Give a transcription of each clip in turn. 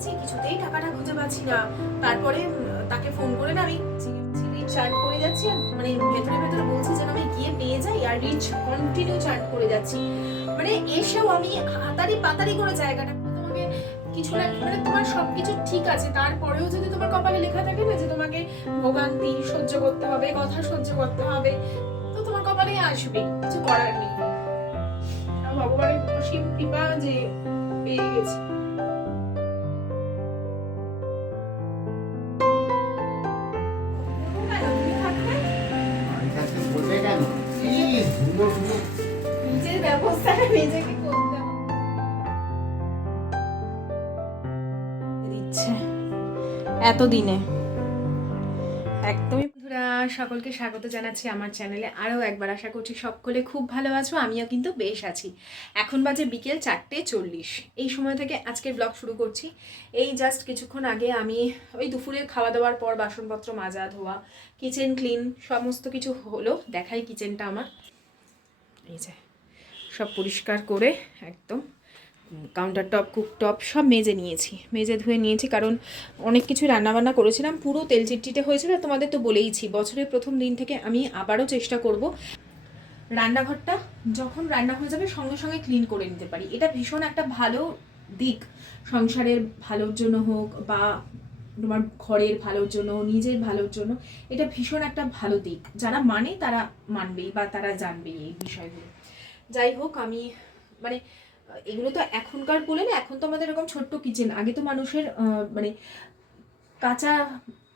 রেখেছি, কিছুতেই টাকাটা খুঁজে পাচ্ছি না। তারপরে তাকে ফোন করে না আমি চার্ট করে যাচ্ছি, আর মানে ভেতরে ভেতরে বলছি যেন আমি গিয়ে পেয়ে যাই, আর রিচ কন্টিনিউ চার্ট করে যাচ্ছি। মানে এসেও আমি হাতারি পাতারি করে জায়গাটা, তোমাকে কিছু না মানে তোমার সবকিছু ঠিক আছে, তারপরেও যদি তোমার কপালে লেখা থাকে না যে তোমাকে ভোগান্তি সহ্য করতে হবে, কথা সহ্য করতে হবে, তো তোমার কপালে আসবে, কিছু করার নেই। ভগবানের অসীম কৃপা যে পেয়ে গেছি। নিজের ব্যবস্থাটা নিজেকে করতে দিচ্ছে এতদিনে। একদমই বন্ধুরা, সকলকে স্বাগত জানাচ্ছি আমার চ্যানেলে। আরও একবার আশা করছি সকলে খুব ভালো আছো, আমিও কিন্তু বেশ আছি। এখন বাজে বিকেল 4:40। এই সময় থেকে আজকের ব্লগ শুরু করছি। এই জাস্ট কিছুক্ষণ আগে আমি ওই দুপুরের খাওয়া দাওয়ার পর বাসনপত্র মাজা ধোয়া, কিচেন ক্লিন সমস্ত কিছু হলো। দেখাই কিচেনটা আমার, এই যে সব পরিষ্কার করে একদম কাউন্টার টপ কুকটপ সব মেজে ধুয়ে নিয়েছি, কারণ অনেক কিছু রান্নাবান্না করেছিলাম, পুরো তেল চিটচিটে হয়েছিল। তোমাদের তো বলেইছি বছরের প্রথম দিন থেকে আমি আবারও চেষ্টা করব রান্নাঘরটা যখন রান্না হয়ে যাবে সঙ্গে সঙ্গে ক্লিন করে নিতে পারি। এটা ভীষণ একটা ভালো দিক, সংসারের ভালোর জন্য হোক বা তোমার ঘরের ভালোর জন্য, নিজের ভালোর জন্য, এটা ভীষণ একটা ভালো দিক। যারা মানে তারা মানবেই বা তারা জানবেই এই বিষয়গুলো। যাই হোক, আমি মানে এগুলো তো এখনকার বলে না, এখন তো আমাদের এরকম ছোট্ট কিচেন, আগে তো মানুষের মানে কাঁচা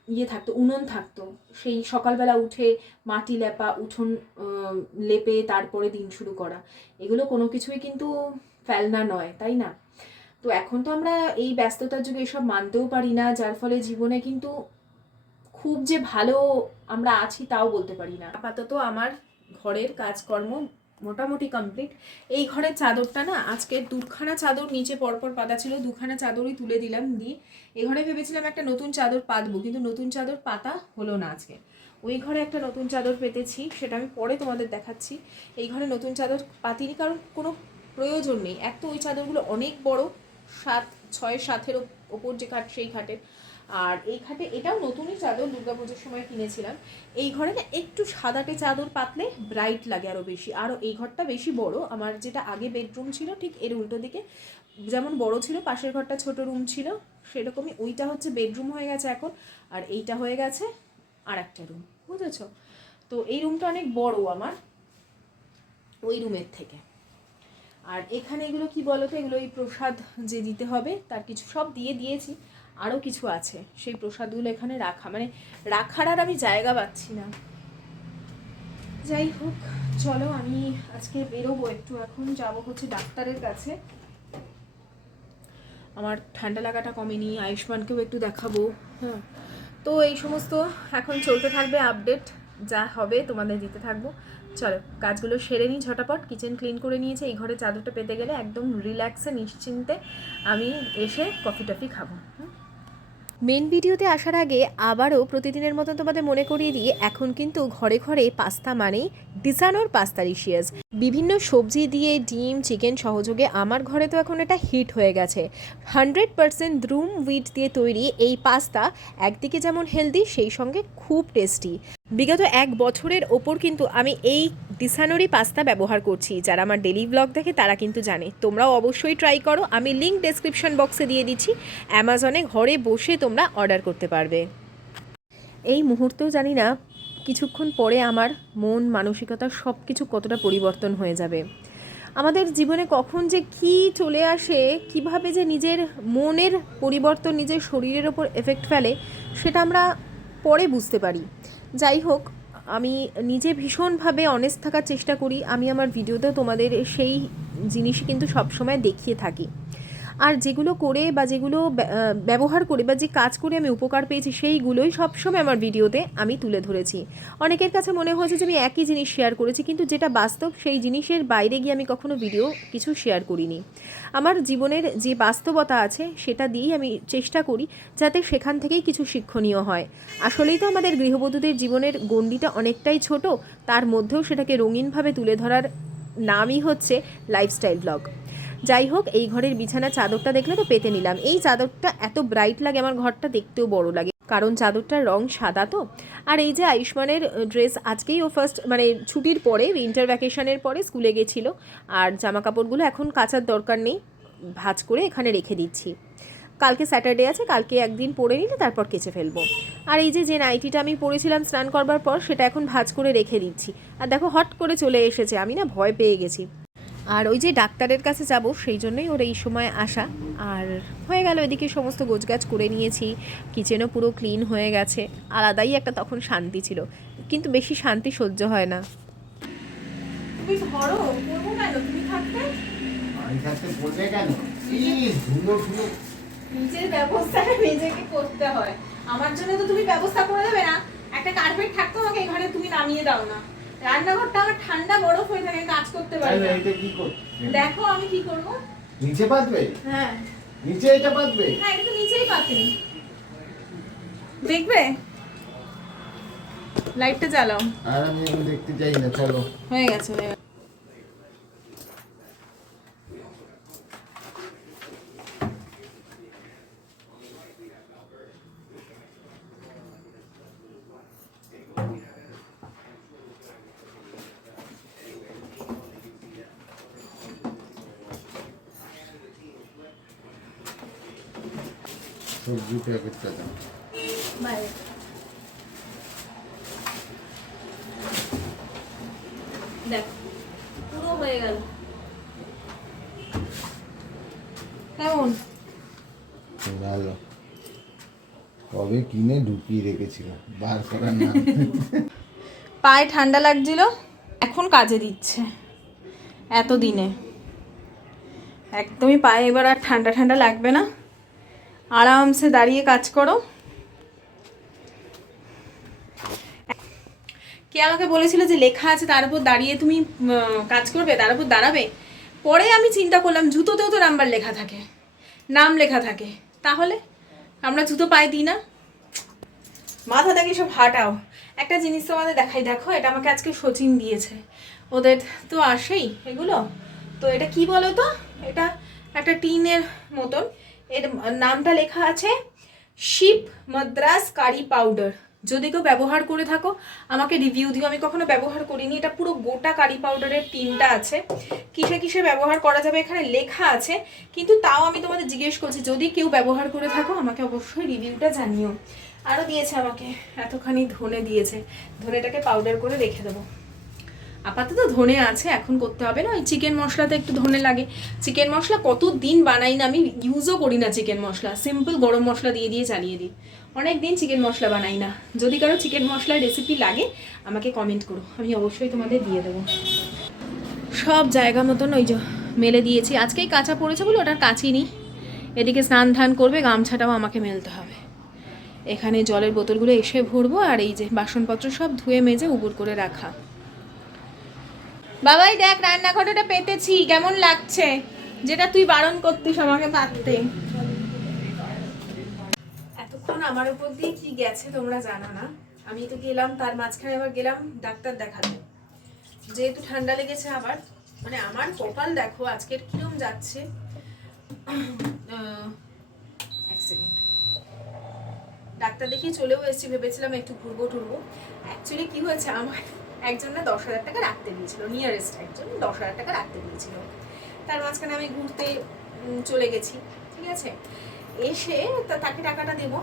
ইয়ে থাকতো, উনুন থাকতো, সেই সকালবেলা উঠে মাটি লেপা, উঠোন লেপে তারপরে দিন শুরু করা, এগুলো কোনো কিছুই কিন্তু ফেলনা নয়, তাই না? তো এখন তো আমরা এই ব্যস্ততার যুগে এসব মানতেও পারি না, যার ফলে জীবনে কিন্তু খুব যে ভালো আমরা আছি তাও বলতে পারি না। আপাতত আমার ঘরের কাজকর্ম মোটামুটি কমপ্লিট। এই ঘরের চাদরটা না আজকে দুখানা চাদর নিচে পরপর পাতা ছিল, দুখানা চাদরই তুলে দিলাম। দিয়ে এই ঘরে ভেবেছিলাম একটা নতুন চাদর পাতবো, কিন্তু নতুন চাদর পাতা হলো না আজকে। ওই ঘরে একটা নতুন চাদর পেতেছি, সেটা আমি পরে তোমাদের দেখাচ্ছি। এই ঘরে নতুন চাদর পাতিনি কারণ কোনো প্রয়োজন নেই। এক তো ওই চাদরগুলো অনেক বড়, 6-7-এর ওপর যে খাট সেই খাটের, আর এই খাটে এটাও নতুনই চাদর, দুর্গাপুজোর সময় কিনেছিলাম। এই ঘরে না একটু সাদাটে চাদর পাতলে ব্রাইট লাগে আরও বেশি। আরও এই ঘরটা বেশি বড়, আমার যেটা আগে বেডরুম ছিল ঠিক এর উল্টো দিকে যেমন বড় ছিল, পাশের ঘরটা ছোট রুম ছিল, সেরকমই ওইটা হচ্ছে বেডরুম হয়ে গেছে এখন, আর এইটা হয়ে গেছে আর একটা রুম, বুঝেছ? তো এই রুমটা অনেক বড় আমার ওই রুমের থেকে। আর এখানে এগুলো কি বলো তো, এগুলো এই প্রসাদ যে দিতে হবে তার কিছু সব দিয়েছি, আরও কিছু আছে, সেই প্রসাদগুলো এখানে রাখা, মানে রাখার আর আমি জায়গা পাচ্ছি না। যাই হোক, চলো আমি আজকে বেরোবো একটু, এখন যাব হচ্ছে ডাক্তারের কাছে। আমার ঠান্ডা লাগাটা কমেনি, আয়ুষ্মানকেও একটু দেখাবো। হ্যাঁ, তো এই সমস্ত এখন চলতে থাকবে, আপডেট যা হবে তোমাদের দিতে থাকবো। চলো কাজগুলো সেরে নিই ঝটাপট। কিচেন ক্লিন করে নিয়েছে, এই ঘরে চাদরটা পেতে গেলে একদম রিল্যাক্সে নিশ্চিন্তে আমি এসে কফি টফি খাবো। মেন ভিডিওতে আসার আগে আবারও প্রতিদিনের মতন তোমাদের মনে করিয়ে দিয়ে, এখন কিন্তু ঘরে ঘরে পাস্তা মানেই ডিসানোর পাস্তালিশিয়াস। বিভিন্ন সবজি দিয়ে ডিম চিকেন সহযোগে আমার ঘরে তো এখন এটা হিট হয়ে গেছে। 100% দ্রুম হুইট দিয়ে তৈরি এই পাস্তা একদিকে যেমন হেলদি, সেই সঙ্গে খুব টেস্টি। বিগত 1 বছরের ওপর কিন্তু আমি এই ডিসানোরই পাস্তা ব্যবহার করছি। যারা আমার ডেলি ব্লগ দেখে তারা কিন্তু জানে, তোমরাও অবশ্যই ট্রাই করো। আমি লিঙ্ক ডেসক্রিপশন বক্সে দিয়ে দিচ্ছি, অ্যামাজনে ঘরে বসে তোমরা অর্ডার করতে পারবে। এই মুহূর্তেও জানি না কিছুক্ষণ পরে আমার মন মানসিকতা সব কিছু কতটা পরিবর্তন হয়ে যাবে। আমাদের জীবনে কখন যে কি চলে আসে, কিভাবে যে নিজের মনের পরিবর্তন নিজের শরীরের ওপর এফেক্ট ফেলে, সেটা আমরা পরে বুঝতে পারি। যাই হোক, আমি নিজে ভীষণভাবে অনেস্ট থাকার চেষ্টা করি। আমি আমার ভিডিওতেও তোমাদের সেই জিনিসই কিন্তু সবসময় দেখিয়ে থাকি। আর যেগুলো করে বা যেগুলো ব্যবহার করে বা যে কাজ করে আমি উপকার পেয়েছি, সেইগুলোই সবসময় আমার ভিডিওতে আমি তুলে ধরেছি। অনেকের কাছে মনে হয়েছে যে আমি একই জিনিস শেয়ার করেছি, কিন্তু যেটা বাস্তব সেই জিনিসের বাইরে গিয়ে আমি কখনো ভিডিও কিছু শেয়ার করিনি। আমার জীবনের যে বাস্তবতা আছে সেটা দিয়েই আমি চেষ্টা করি যাতে সেখান থেকেই কিছু শিক্ষণীয় হয়। আসলেই তো আমাদের গৃহবধূদের জীবনের গণ্ডিটা অনেকটাই ছোট, তার মধ্যেও সেটাকে রঙিনভাবে তুলে ধরার নামই হচ্ছে লাইফস্টাইল ব্লগ। যাই হোক, এই ঘরের বিছানা চাদরটা দেখলে তো পেতে নিলাম। এই চাদরটা এত ব্রাইট লাগে, আমার ঘরটা দেখতেও বড় লাগে, কারণ চাদরটার রং সাদা তো। আর এই যে আয়ুষ্মানের ড্রেস, আজকেই ও ফার্স্ট মানে ছুটির পরে, উইন্টার ভ্যাকেশনের পরে স্কুলে গেছিলো। আর জামা কাপড়গুলো এখন কাচার দরকার নেই, ভাঁজ করে এখানে রেখে দিচ্ছি। কালকে স্যাটারডে আছে, কালকে একদিন পরে নিলে তারপর কেচে ফেলবো। আর এই যে নাইটিটা আমি পরেছিলাম স্নান করবার পর, সেটা এখন ভাঁজ করে রেখে দিচ্ছি। আর দেখো হট করে চলে এসেছে, আমি না ভয় পেয়ে গেছি। আর ওই যে ডাক্তারের কাছে যাব, সেই জন্যই ওর এই সময় আসা। আর হয়ে গেল, এদিকে সমস্ত গোছগাছ করে নিয়েছি, কিচেনও পুরো ক্লিন হয়ে গেছে। আলাদাই একটা তখন শান্তি ছিল, কিন্তু বেশি শান্তি সহ্য হয় না। তুমি ধরো, করবো কেন? তুমি থাকতে আমি থাকতে বলবে কেন? ধুলো ধুলো নিজের ব্যবস্থাটা নিজেকে করতে হয়। আমার জন্য তো তুমি ব্যবস্থা করে দেবে না? একটা কার্পেট থাকতো, আমাকে এই ঘরে তুমি নামিয়ে দাও না। রান্নাঘরটা আমার ঠান্ডা বরফ হয়ে থাকে, কাজ করতে পারি না। এটা কি করব? দেখো আমি কি করব। নিচে পাতবে? হ্যাঁ নিচে এটা পাতবে? হ্যাঁ, এটা তো নিচেই পাতি। দেখবে, লাইটটা জ্বালাও। আর আমি দেখতে চাই না, চলো। হয়ে গেছে, হয়ে গেছে। সবজি প্যাকেটটা দাও। বাইরে দেখ, পুরো হয়ে গেল। কেমন? ভালো। কবে কিনে ঢুকিয়ে রেখেছিল, বার করার না। পায়ে ঠান্ডা লাগছিল, এখন কাজে দিচ্ছে। এতদিনে একদমই পায়ে এবার আর ঠান্ডা ঠান্ডা লাগবে না, আরামসে দাঁড়িয়ে কাজ করো। কে আমাকে বলেছিল যে লেখা আছে তার উপর দাঁড়িয়ে তুমি কাজ করবে, তার উপর দাঁড়াবে। পরে আমি চিন্তা করলাম, জুতোতেও তো নাম্বার লেখা থাকে, নাম লেখা থাকে, তাহলে আমরা জুতো পায়ে দিই না? মাথা থেকে সব হাঁটাও। একটা জিনিস তোমাদের দেখাই, দেখো, এটা আমাকে আজকে সচিন দিয়েছে। ওদের তো আসেই এগুলো। তো এটা কি বলো তো, এটা একটা টিনের মতন, এর নামটা লেখা আছে শিপ মাদ্রাস কারি পাউডার। যদি কেউ ব্যবহার করে থাকো আমাকে রিভিউ দিও, আমি কখনো ব্যবহার করিনি। এটা পুরো গোটা কারি পাউডারের টিনটা আছে, কিসে কিসে ব্যবহার করা যাবে এখানে লেখা আছে, কিন্তু তাও আমি তোমাদের জিজ্ঞেস করছি, যদি কেউ ব্যবহার করে থাকো আমাকে অবশ্যই রিভিউটা জানিও। আরও দিয়েছে আমাকে এতখানি ধনে দিয়েছে, ধনেটাকে পাউডার করে রেখে দেবো। আপাতত ধনে আছে, এখন করতে হবে না। ওই চিকেন মশলাতে একটু ধনে লাগে। চিকেন মশলা কত দিন বানাই না, আমি ইউজও করি না চিকেন মশলা, সিম্পল গরম মশলা দিয়ে দিয়ে চালিয়ে দিই। অনেক দিন চিকেন মশলা বানাই না। যদি কারো চিকেন মশলার রেসিপি লাগে আমাকে কমেন্ট করো, আমি অবশ্যই তোমাদের দিয়ে দেবো। সব জায়গা মতন ওই যে মেলে দিয়েছি, আজকেই কাঁচা পড়েছে বলে ওটার কাচই নি। এদিকে স্নান ধান করবে, গামছাটাও আমাকে মেলতে হবে। এখানে জলের বোতলগুলো এসে ভরবো, আর এই যে বাসনপত্র সব ধুয়ে মেজে উবুর করে রাখা। বাবাই দেখ, রান্নাঘরটা পেতেছি, কেমন লাগছে? যেটা তুই বারণ করতিস আমাকে পাততে। এতক্ষণ আমার উপর দিয়ে কি গেছে তোমরা জানো না। আমি তো গেলাম, তার মাঝখানে আবার গেলাম ডাক্তার দেখাতে, যেহেতু ঠান্ডা লেগেছে আবার। মানে আমার কপাল দেখো আজকের কিরম যাচ্ছে। এক সেকেন্ড, ডাক্তার দেখিয়ে চলেও এসেছি, ভেবেছিলাম একটু ঘুরবো টুরবো। অ্যাকচুয়ালি কি হয়েছে, আমার একজন না 10,000 টাকা রাখতে দিয়েছিল, নিয়ারেস্ট একজন 10,000 টাকা রাখতে দিয়েছিল। তার মাঝখানে আমি ঘুরতে চলে গেছি, ঠিক আছে। এসে তাকে টাকাটা দেবো,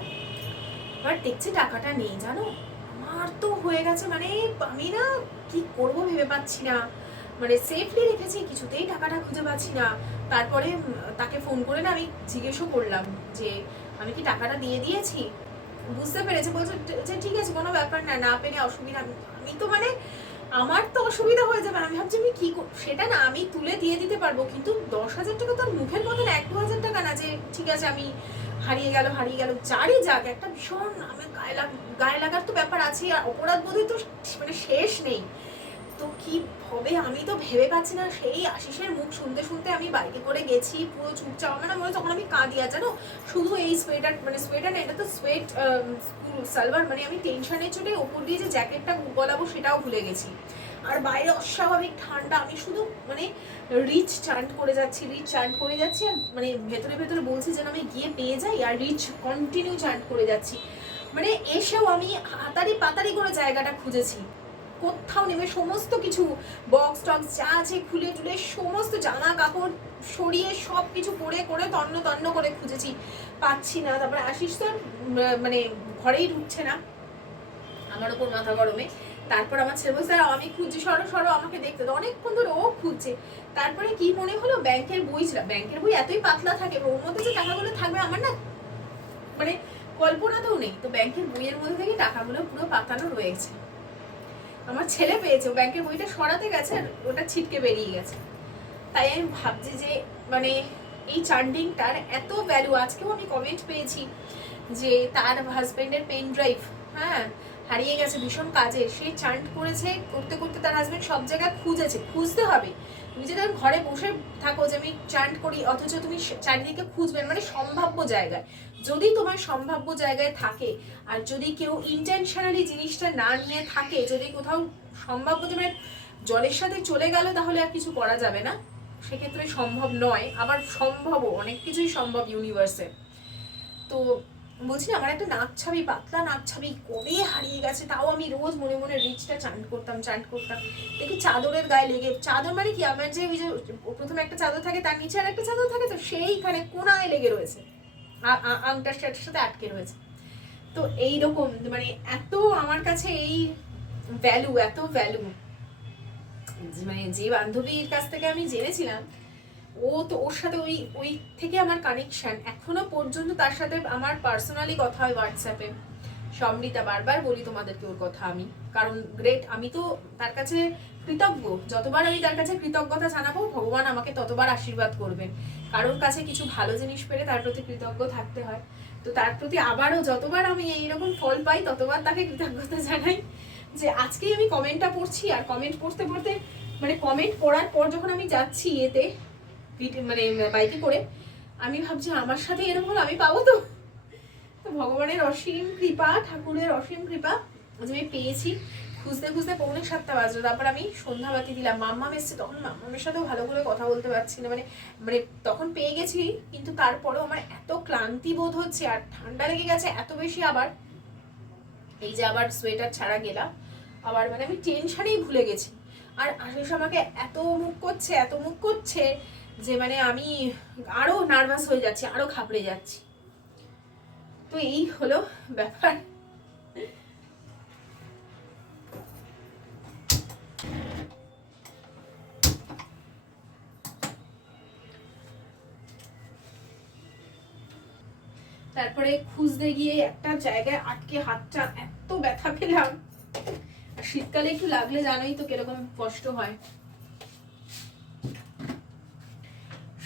এবার দেখছি টাকাটা নেই, জানো। আমার তো হয়ে গেছে, মানে আমি না কি করব ভেবে পাচ্ছি না। মানে সেফলি রেখেছি, কিছুতেই টাকাটা খুঁজে পাচ্ছি না। তারপরে তাকে ফোন করে না আমি জিজ্ঞেসও করলাম যে আমি কি টাকাটা দিয়ে দিয়েছি। বুঝতে পেরেছে, বলছে যে ঠিক আছে, কোনো ব্যাপার না, না পেলে অসুবিধা। আমি তো মানে আমার তো অসুবিধা হয়ে যাবে। আমি ভাবছি আমি কি, সেটা না আমি তুলে দিয়ে দিতে পারবো, কিন্তু 10,000 টাকা তো মুখের মতন 1-2,000 টাকা না যে ঠিক আছে আমি হারিয়ে গেল যারই যাক, একটা ভীষণ আমি গায়ে লাগার তো ব্যাপার আছে, আর অপরাধ বোধই তো মানে শেষ নেই। তো কি হবে আমি তো ভেবে পাচ্ছি না। সেই আশিসের মুখ শুনতে শুনতে আমি বাইকে করে গেছি, পুরো চুপচাপ। মানে মনে তখন আমি কাঁদি, আর জানো শুধু এই সোয়েটার, মানে সোয়েটার না, এটা তো সোয়েট সালোয়ার, মানে আমি টেনশনের চোটে ওপর দিয়ে যে জ্যাকেটটা গলাবো সেটাও ভুলে গেছি। আর বাইরে অস্বাভাবিক ঠান্ডা। আমি শুধু মানে রিচ চান্ট করে যাচ্ছি আর মানে ভেতরে ভেতরে বলছি যেন আমি গিয়ে পেয়ে যাই, আর রিচ কন্টিনিউ চান্ট করে যাচ্ছি। মানে এসেও আমি হাতারি পাতারি করে জায়গাটা খুঁজেছি, কোথাও নেমে সমস্ত কিছু বক্স টক্স যা আছে খুলে টুলে সমস্ত জামা কাপড় সরিয়ে সব কিছু করে করে তন্ন তন্ন করে খুঁজেছি, পাচ্ছি না। তারপরে আশিস তো মানে ঘরেই ঢুকছে না, আমার ওপর মাথা গরমে। তারপর আমার ছেলে বলছে আমি খুঁজছি, সরো সরো আমাকে দেখতে। তো অনেকক্ষণ ধরে ও খুঁজছে। তারপরে কি মনে হলো, ব্যাংকের বই ছিল, ব্যাংকের বই এতই পাতলা থাকে, ওর মধ্যে যে টাকাগুলো থাকবে আমার না মানে কল্পনাতেও নেই। তো ব্যাংকের বইয়ের মধ্যে থেকে টাকাগুলো পুরো পাতানো রয়েছে। আমার ছেলে পেয়েছে, ব্যাংকের বইটা সরাতে গেছে আর ওটা ছিটকে বেরিয়ে গেছে। তাই আমি ভাবছি যে মানে এই চান্ডিংটার এত ভ্যালু। আজকেও আমি কমেন্ট পেয়েছি যে তার হাজবেন্ডের পেন ড্রাইভ হ্যাঁ হারিয়ে গেছে ভীষণ কাজে, সে চান্ট করেছে, করতে করতে তার হাজবেন্ড সব জায়গায় খুঁজেছে। খুঁজতে হবে, তুমি যদি ঘরে বসে থাকো যে আমি চান্ট করি, অথচ তুমি চারিদিকে খুঁজবেন মানে সম্ভাব্য জায়গায়। যদি তোমার সম্ভাব্য জায়গায় থাকে, আর যদি কেউ ইন্টেনশনালি জিনিসটা না নিয়ে থাকে, যদি কোথাও সম্ভাব্য যে মানে জলের সাথে চলে গেল, তাহলে আর কিছু করা যাবে না, সেক্ষেত্রে সম্ভব নয়। আবার সম্ভবও, অনেক কিছুই সম্ভব ইউনিভার্সে। তো বলছি না, আমার একটা নাক ছাবি, পাতলা নাক ছাবি কবে হারিয়ে গেছে। তাও আমি রোজ মনে মনে রিচটা চান্ট করতাম। দেখি চাদরের গায়ে লেগে, চাদর মানে কি আমার যে ওই যে প্রথমে একটা চাদর থাকে, তার নিচে আর একটা চাদর থাকে, তো সেইখানে কোনায় লেগে রয়েছে, আংটার সাথে আটকে রয়েছে। তো এইরকম মানে এত আমার কাছে এই ভ্যালু, এত ভ্যালু, মানে যে বান্ধবীর কাছ থেকে আমি জেনেছিলাম, ও তো ওর সাথে ওই ওই থেকে আমার কানেকশন এখনো পর্যন্ত। তার সাথে আমার পার্সোনালি কথা হয় হোয়াটসঅ্যাপে। সমৃতা, বারবার বলি তোমাদেরকে ওর কথা আমি, কারণ গ্রেট। আমি তো তার কাছে কৃতজ্ঞ, যতবার আমি তার কাছে কৃতজ্ঞতা জানাবো ভগবান আমাকে ততবার আশীর্বাদ করবেন। কারোর কাছে কিছু ভালো জিনিস পেলে তার প্রতি কৃতজ্ঞ থাকতে হয়। তো তার প্রতি আবারও যতবার আমি এইরকম ফল পাই ততবার তাকে কৃতজ্ঞতা জানাই। যে আজকেই আমি কমেন্টটা পড়ছি, আর কমেন্ট পড়তে পড়তে মানে কমেন্ট পড়ার পর যখন আমি যাচ্ছি এতে মানে বাইকে করে, আমি ভাবছি আমার সাথে এরকম হলো আমি পাবো তো। তো ভগবানের অসীম কৃপা, ঠাকুরের অসীম কৃপা যে আমি পেয়েছি। খুঁজতে খুঁজতে 6:45 বাজলো। তারপর আমি সন্ধ্যাবাতি দিলাম। মাম্মাম এসছে, তখন মাম্মামের সাথেও ভালো করে কথা বলতে পারছি না, মানে মানে তখন পেয়ে গেছি, কিন্তু তারপরেও আমার এত ক্লান্তি বোধ হচ্ছে আর ঠান্ডা লেগে গেছে এত বেশি। আবার এই যে আবার সোয়েটার ছাড়া গেলাম, আবার মানে আমি টেনশনেই ভুলে গেছি। আর আশিস আমাকে এত মুখ করছে যে মানে আমি আরো নার্ভাস হয়ে যাচ্ছি, আরো ঘাবড়ে যাচ্ছি। তো এই হলো ব্যাপার। তারপরে খুঁজতে গিয়ে একটা জায়গায় আটকে হাতটা এত ব্যথা পেলাম। আর শীতকালে একটু লাগলে জানোই তো কিরকম কষ্ট হয়।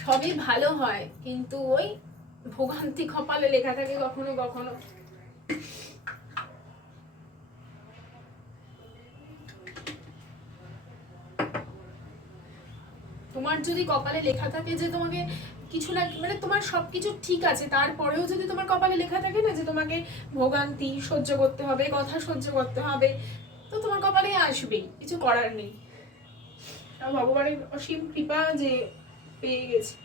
সবই ভালো হয়, কিন্তু ওই ভোগান্তি কপালে লেখা থাকে কখনো কখনো। তোমার যদি কপালে লেখা থাকে যে তোমাকে কিছু না মানে তোমার সবকিছু ঠিক আছে, তারপরেও যদি তোমার কপালে লেখা থাকে না যে তোমাকে ভোগান্তি সহ্য করতে হবে, কথা সহ্য করতে হবে, তো তোমার কপালে আসবেই, কিছু করার নেই। ভগবানের অসীম কৃপা যে পেয়ে গেছি।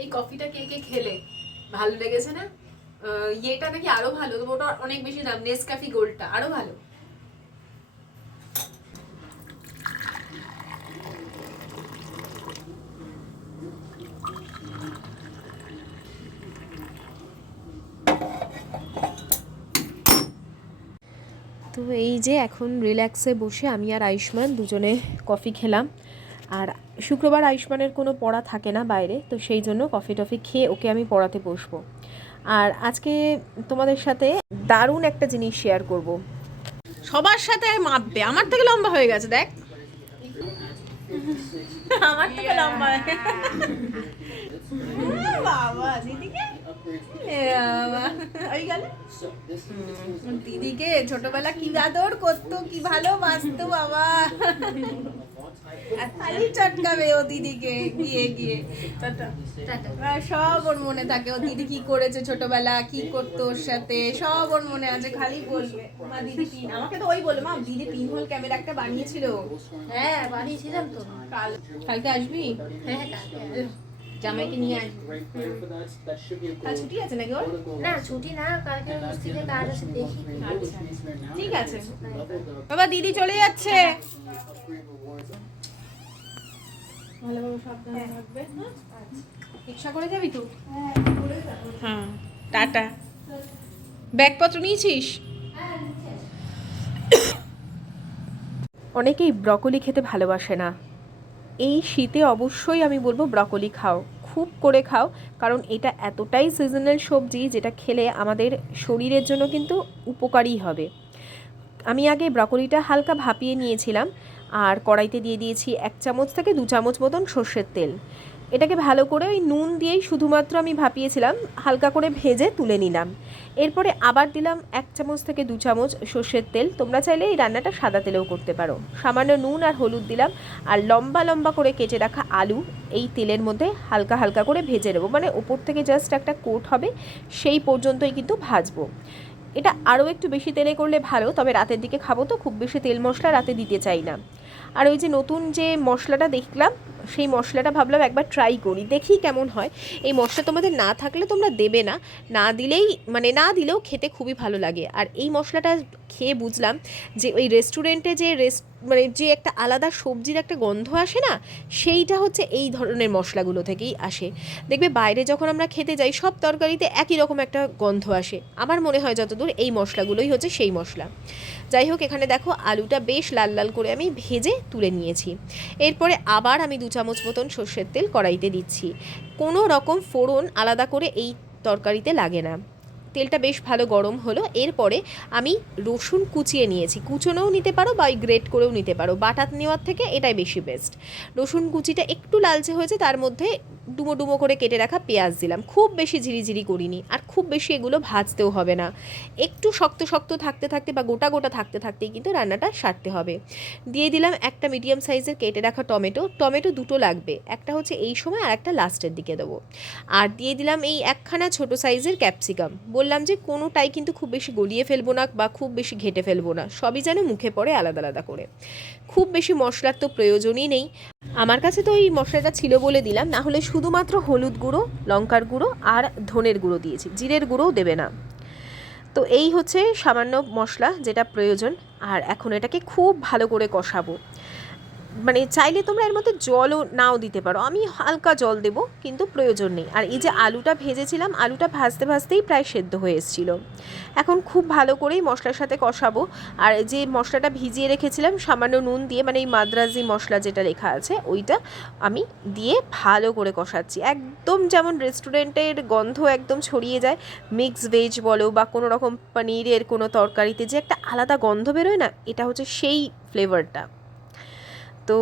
এই কফিটা কে কে খেলে ভালো লেগেছে না? ইয়েটা নাকি আরো ভালো, তো ওটা অনেক বেশি দাম, নেসক্যাফে গোল্ডটা আরো ভালো। তো এই যে এখন রিল্যাক্সে বসে আমি আর আয়ুষ্মান দুজনে কফি খেলাম। আর শুক্রবার আয়ুষ্মানের কোনো পড়া থাকে না বাইরে, তো সেই জন্য কফি টফি খেয়ে ওকে আমি পড়াতে বসবো। আর আজকে তোমাদের সাথে দারুণ একটা জিনিস শেয়ার করব। সবার সাথে মাপবে, আমার থেকে লম্বা হয়ে গেছে দেখ। আমার থেকে লম্বা বাবা দিদিকে ওই গেল দিদিকে ছোটবেলা কি আদর করতো, কি ভালোবাসতো বাবা। খালি চটকাবে ও দিদিকে গিয়ে গিয়ে। সব ওর মনে থাকে, ও দিদি কি করেছে ছোটবেলা, কি করতো ওর সাথে, সব ওর মনে আছে। খালি বলবে মা দিদি পিন, আমাকে তো ওই বলে মা দিদি পিন হোল ক্যামেরা একটা বানিয়েছিল। হ্যাঁ বানিয়েছিলাম তো। কালকে আসবি? হ্যাঁ জামাইকে নিয়ে আসবি। কাল ছুটি আছে নাকি ওর? না ছুটি না, কালকে মিস্ত্রিতে কাজ আছে, দেখি। আচ্ছা ঠিক আছে বাবা, দিদি চলে যাচ্ছে। ভালোভাবে সাবধানে থাকবে। রিক্সা করে যাবি তো? হ্যাঁ টাটা। ব্যাগপত্র নিয়েছিস? অনেকেই ব্রকলি খেতে ভালোবাসে না। এই শীতে অবশ্যই আমি বলবো ব্রকলি খাও, খুব করে খাও, কারণ এটা এতটাই সিজনাল সবজি যেটা খেলে আমাদের শরীরের জন্য কিন্তু উপকারী হবে। আমি আগে ব্রকলিটা হালকা ভাপিয়ে নিয়েছিলাম আর কড়াইতে দিয়ে দিয়েছি 1 চামচ থেকে 2 চামচ মতন সর্ষের তেল। এটাকে ভালো করে ওই নুন দিয়েই শুধুমাত্র আমি ভাপিয়েছিলাম, হালকা করে ভেজে তুলে নিলাম। এরপরে আবার দিলাম 1 চামচ থেকে 2 চামচ সর্ষের তেল। তোমরা চাইলে এই রান্নাটা সাদা তেলেও করতে পারো। সামান্য নুন আর হলুদ দিলাম, আর লম্বা লম্বা করে কেটে রাখা আলু এই তেলের মধ্যে হালকা হালকা করে ভেজে নেবো, মানে ওপর থেকে জাস্ট একটা কোট হবে সেই পর্যন্তই কিন্তু ভাজবো। এটা আরও একটু বেশি তেলে করলে ভালো, তবে রাতের দিকে খাবো তো খুব বেশি তেল মশলা রাতে দিতে চাই না। আর ওই যে নতুন যে মশলাটা দেখলাম, সেই মশলাটা ভাবলাম একবার ট্রাই করি, দেখি কেমন হয়। এই মশলা তোমাদের না থাকলে তোমরা দেবে না, না দিলেই মানে না দিলেও খেতে খুবই ভালো লাগে। আর এই মশলাটা খেয়ে বুঝলাম যে ওই রেস্টুরেন্টে যে মানে যে একটা আলাদা সবজির একটা গন্ধ আসে না, সেইটা হচ্ছে এই ধরনের মশলাগুলো থেকেই আসে। দেখবে বাইরে যখন আমরা খেতে যাই সব তরকারিতে একই রকম একটা গন্ধ আসে, আমার মনে হয় যতদূর এই মশলাগুলোই হচ্ছে সেই মশলা। যাই হোক, এখানে দেখো আলুটা বেশ লাল লাল করে আমি ভেজে তুলে নিয়েছি। এরপরে আবার আমি 2 চামচ মতন সর্ষের তেল কড়াইতে দিচ্ছি। কোনো রকম ফোড়ন আলাদা করে এই তরকারিতে লাগে না। তেলটা বেশ ভালো গরম হলো। এরপরে আমি রসুন কুচিয়ে নিয়েছি, কুচোনোও নিতে পারো বা ওই গ্রেট করেও নিতে পারো, বাটাত নেওয়ার থেকে এটাই বেশি বেস্ট। রসুন কুচিটা একটু লালচে হয়েছে, তার মধ্যে ডুমো ডুমো করে কেটে রাখা পেঁয়াজ দিলাম। খুব বেশি ঝিরিঝিরি করিনি, আর খুব বেশি এগুলো ভাজতেও হবে না। একটু শক্ত শক্ত থাকতে থাকতে বা গোটা গোটা থাকতে থাকতেই কিন্তু রান্নাটা সারতে হবে। দিয়ে দিলাম একটা মিডিয়াম সাইজের কেটে রাখা টমেটো। টমেটো 2টো লাগবে, একটা হচ্ছে এই সময় আর একটা লাস্টের দিকে দেবো। আর দিয়ে দিলাম এই 1খানা ছোটো সাইজের ক্যাপসিকাম। বললাম যে কোনোটাই কিন্তু খুব বেশি গলিয়ে ফেলবো না বা খুব বেশি ঘেটে ফেলবো না, সবই যেন মুখে পড়ে আলাদা আলাদা করে। খুব বেশি মশলার তো প্রয়োজনই নেই, আমার কাছে তো এই মশলাটা ছিল বলে দিলাম, না হলে শুধুমাত্র হলুদ গুঁড়ো, লঙ্কার গুঁড়ো আর ধনের গুঁড়ো দিয়েছি, জিরের গুঁড়োও দেবে না। তো এই হচ্ছে সামান্য মশলা যেটা প্রয়োজন। আর এখন এটাকে খুব ভালো করে কষাবো। মানে চাইলে তোমরা এর মধ্যে জলও নাও দিতে পারো, আমি হালকা জল দেব, কিন্তু প্রয়োজন নেই। আর এই যে আলুটা ভেজেছিলাম, আলুটা ভাজতে ভাজতেই প্রায় সেদ্ধ হয়ে এসেছিলো। এখন খুব ভালো করেই মশলার সাথে কষাবো। আর যে মশলাটা ভিজিয়ে রেখেছিলাম সামান্য নুন দিয়ে, মানে এই মাদ্রাজি মশলা যেটা লেখা আছে ওইটা আমি দিয়ে ভালো করে কষাচ্ছি, একদম যেমন রেস্টুরেন্টের গন্ধ একদম ছড়িয়ে যায়। মিক্স ভেজ বলো বা কোনো রকম পনিরের কোনো তরকারিতে যে একটা আলাদা গন্ধ বেরোয় না, এটা হচ্ছে সেই ফ্লেভারটা। তো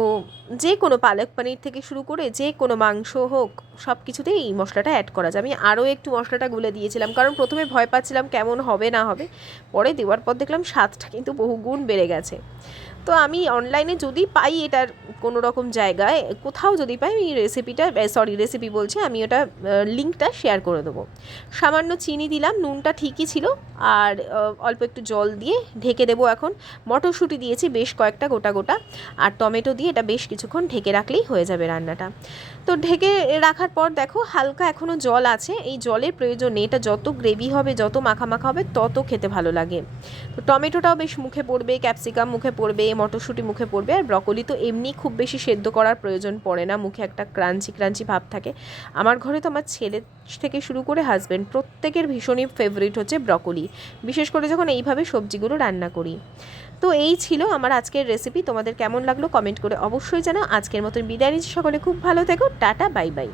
যে কোনো পালক পনির থেকে শুরু করে যে কোনো মাংস হোক, সব কিছুতেই এই মশলাটা অ্যাড করা যায়। আমি আরও একটু মশলাটা গুলে দিয়েছিলাম, কারণ প্রথমে ভয় পাচ্ছিলাম কেমন হবে না হবে, পরে দেওয়ার পর দেখলাম স্বাদটা কিন্তু বহুগুণ বেড়ে গেছে। তো আমি অনলাইনে যদি পাই এটার কোনো রকম জায়গায় কোথাও যদি পাই, আমি রেসিপি বলছি, আমি ওটা লিঙ্কটা শেয়ার করে দেবো। সামান্য চিনি দিলাম, নুনটা ঠিকই ছিল, আর অল্প একটু জল দিয়ে ঢেকে দেবো। এখন মটরশুঁটি দিয়েছি বেশ কয়েকটা গোটা গোটা, আর টমেটো দিয়ে এটা বেশ কিছুক্ষণ ঢেকে রাখলেই হয়ে যাবে রান্নাটা। তো ঢেকে রাখার পর দেখো হালকা এখনও জল আছে, এই জলের প্রয়োজন নেই, এটা যত গ্রেভি হবে যত মাখা মাখা হবে তত খেতে ভালো লাগে। তো টমেটোটাও বেশ মুখে পড়বে, ক্যাপসিকাম মুখে পড়বে, মটরশুঁটি মুখে পড়বে, আর ব্রকলি তো এমনি খুব বেশি সেদ্ধ করার প্রয়োজন পড়ে না, মুখে একটা ক্রাঞ্চি ক্রাঞ্চি ভাব থাকে। আমার ঘরে তো আমার ছেলে থেকে শুরু করে হাজব্যান্ড প্রত্যেকের ভীষণই ফেভারিট হচ্ছে ব্রকলি, বিশেষ করে যখন এইভাবে সবজিগুলো রান্না করি। তো এই ছিল আমার আজকের রেসিপি। তোমাদের কেমন লাগলো কমেন্ট করে অবশ্যই জানাও। আজকের মতন বিদায় নিচ্ছি, সকলে খুব ভালো থেকো, টাটা, বাই বাই।